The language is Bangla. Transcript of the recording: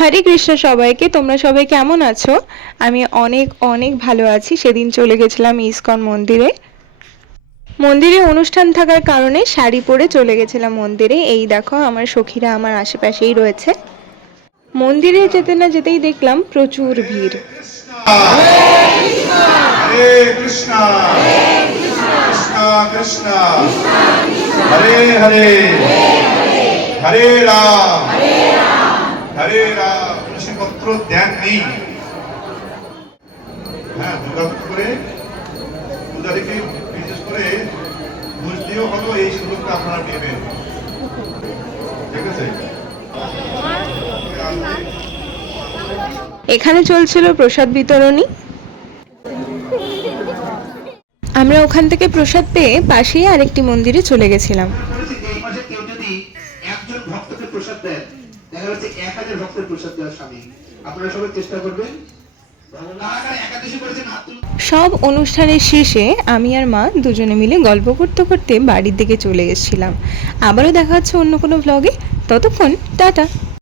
হরে কৃষ্ণ সবাইকে। তোমরা সবাই কেমন আছো? আমি অনেক অনেক ভালো আছি। সেদিন চলে গেছিলাম ইসকন মন্দিরে। মন্দিরে অনুষ্ঠান থাকার কারণে শাড়ি পরে চলে গেছিলাম মন্দিরে। এই দেখো আমার সখীরা আমার আশেপাশেই রয়েছে। মন্দিরে যেতে না যেতেই দেখলাম প্রচুর ভিড়। हरे कृष्णा कृष्णा कृष्णा हरे हरे हरे राम तुलसी पत्र ध्यान नहीं হ্যাঁ দুর্গা করে পূজারীকে বিশেষ করে বুঝতেও হলো এই সুযোগটা আপনারা নেবেন, ঠিক আছে? এখানে চলছিল প্রসাদ বিতরণী। আমরা ওখান থেকে প্রসাদ পেয়ে পাশেই আরেকটি মন্দিরে চলে গেছিলাম। এই মাসে কেউ যদি একজন ভক্তকে প্রসাদ দেন, দেখা যাচ্ছে 1000 ভক্তের প্রসাদ দেওয়ার স্বামী। আপনারা সবাই চেষ্টা করবেন। সব অনুষ্ঠানের শেষে আমি আর মা দুজনে মিলে গল্প করতে করতে বাড়ির দিকে চলে এসেছিলাম। আবারও দেখা হচ্ছে অন্য কোনো ব্লগে। ততক্ষণ টাটা।